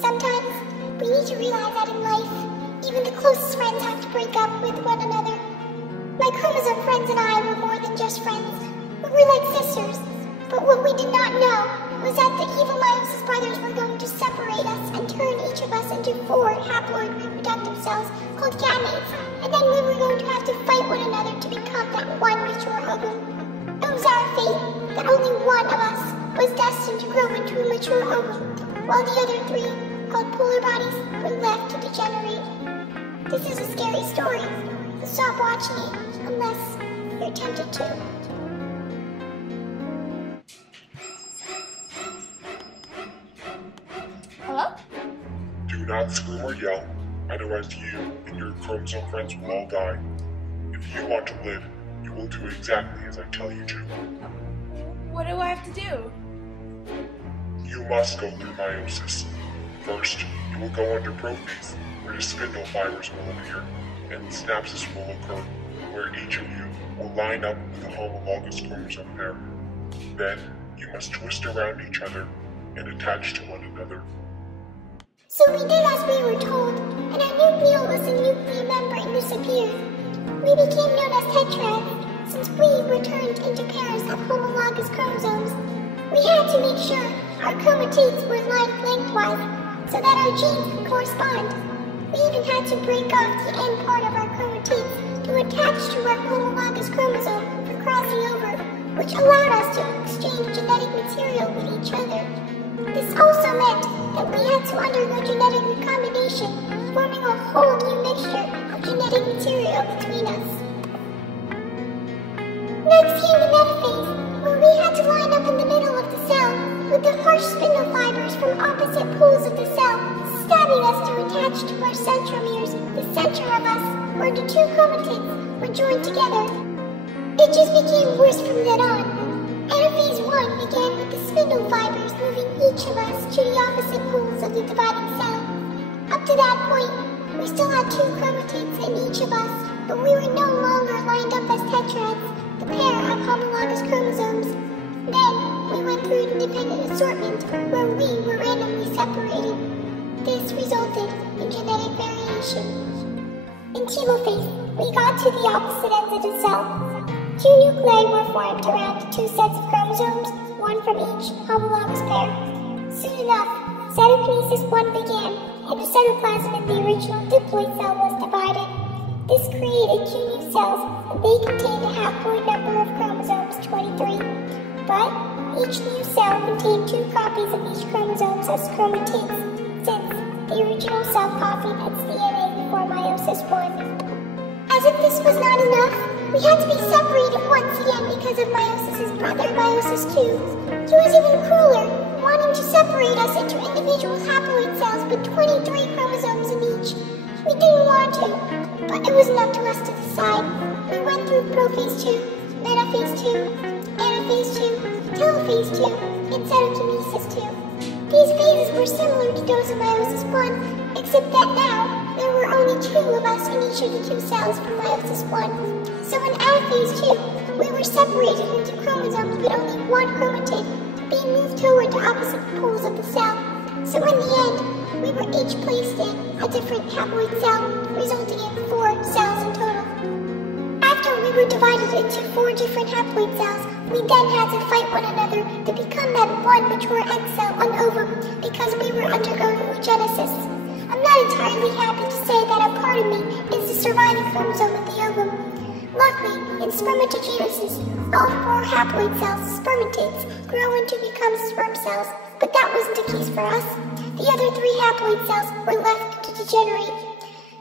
Sometimes, we need to realize that in life, even the closest friends have to break up with one another. My chromosome friends and I were more than just friends. We were like sisters. But what we did not know was that the evil Meiosis brothers were going to separate us and turn each of us into 4 haploid reproductive cells called gametes, and then we were going to have to fight one another to become that one mature ovum. It was our fate that only one of us was destined to grow into a mature ovum, while the other 3, called polar bodies, were left to degenerate. This is a scary story, so stop watching it unless you're tempted to. Hello? Do not scream or yell, otherwise you and your chromosome friends will all die. If you want to live, you will do exactly as I tell you to. What do I have to do? You must go through meiosis. First, you will go under prophase, where the spindle fibers will appear, and synapses will occur, where each of you will line up with a homologous chromosome pair. Then, you must twist around each other and attach to one another. So we did as we were told, and our nucleolus and nuclear membrane disappeared. We became known as tetrads, since we were turned into pairs of homologous chromosomes. We had to make sure our chromatids were lined lengthwise, so that our genes could correspond. We even had to break off the end part of our chromatids to attach to our homologous chromosome for crossing over, which allowed us to exchange genetic material with each other. This also meant that we had to undergo genetic recombination, forming a whole new mixture of genetic material between us. Next came the metaphase, where we had to line up in the middle of the cell, with the harsh spindle fibers from opposite poles of the cell, stabbing us to attach to our centromeres. The center of us, where the 2 chromatids were joined together. It just became worse from then on. Anaphase 1 began with the spindle fibers moving each of us to the opposite poles of the dividing cell. Up to that point, we still had 2 chromatids in each of us, but we were no longer lined up as tetrads, the pair of homologous chromosomes. Then, we went through independent assortment, where we were randomly separated. This resulted in genetic variation. In telophase, we got to the opposite ends of the cell. 2 nuclei were formed around 2 sets of chromosomes, 1 from each homologous pair. Soon enough, cytokinesis 1 began, and the cytoplasm in the original diploid cell was divided. This created 2 new cells, and they contained a haploid number of chromosomes, 23. But each new cell contained 2 copies of each chromosome as chromatids, since the original cell copied its DNA before meiosis 1. As if this was not enough, we had to be separated once again because of Meiosis' brother, Meiosis 2. He was even crueler, wanting to separate us into individual haploid cells with 23 chromosomes in each. We didn't want to, but it was up to us to decide. We went through prophase 2, metaphase 2, anaphase 2, telophase 2, and cytokinesis 2. These phases were similar to those of Meiosis 1, except that now, there were only 2 of us in each of the 2 cells from Meiosis 1. So in anaphase 2, we were separated into chromosomes with only 1 chromatid, being moved toward the opposite poles of the cell. So in the end, we were each placed in a different haploid cell, resulting in 4 cells in total. After we were divided into 4 different haploid cells, we then had to fight one another to become that one mature egg cell on ovum, because we were undergoing oogenesis. I'm not entirely happy to say that a part of me is the surviving chromosome of the ovum. Luckily, in spermatogenesis, all 4 haploid cells, spermatids, grow into become sperm cells, but that wasn't the case for us. The other 3 haploid cells were left to degenerate.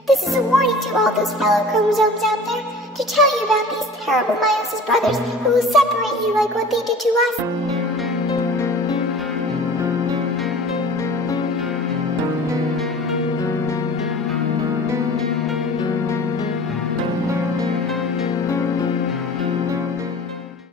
This is a warning to all those fellow chromosomes out there, to tell you about these terrible meiosis brothers who will separate you like what they did to us.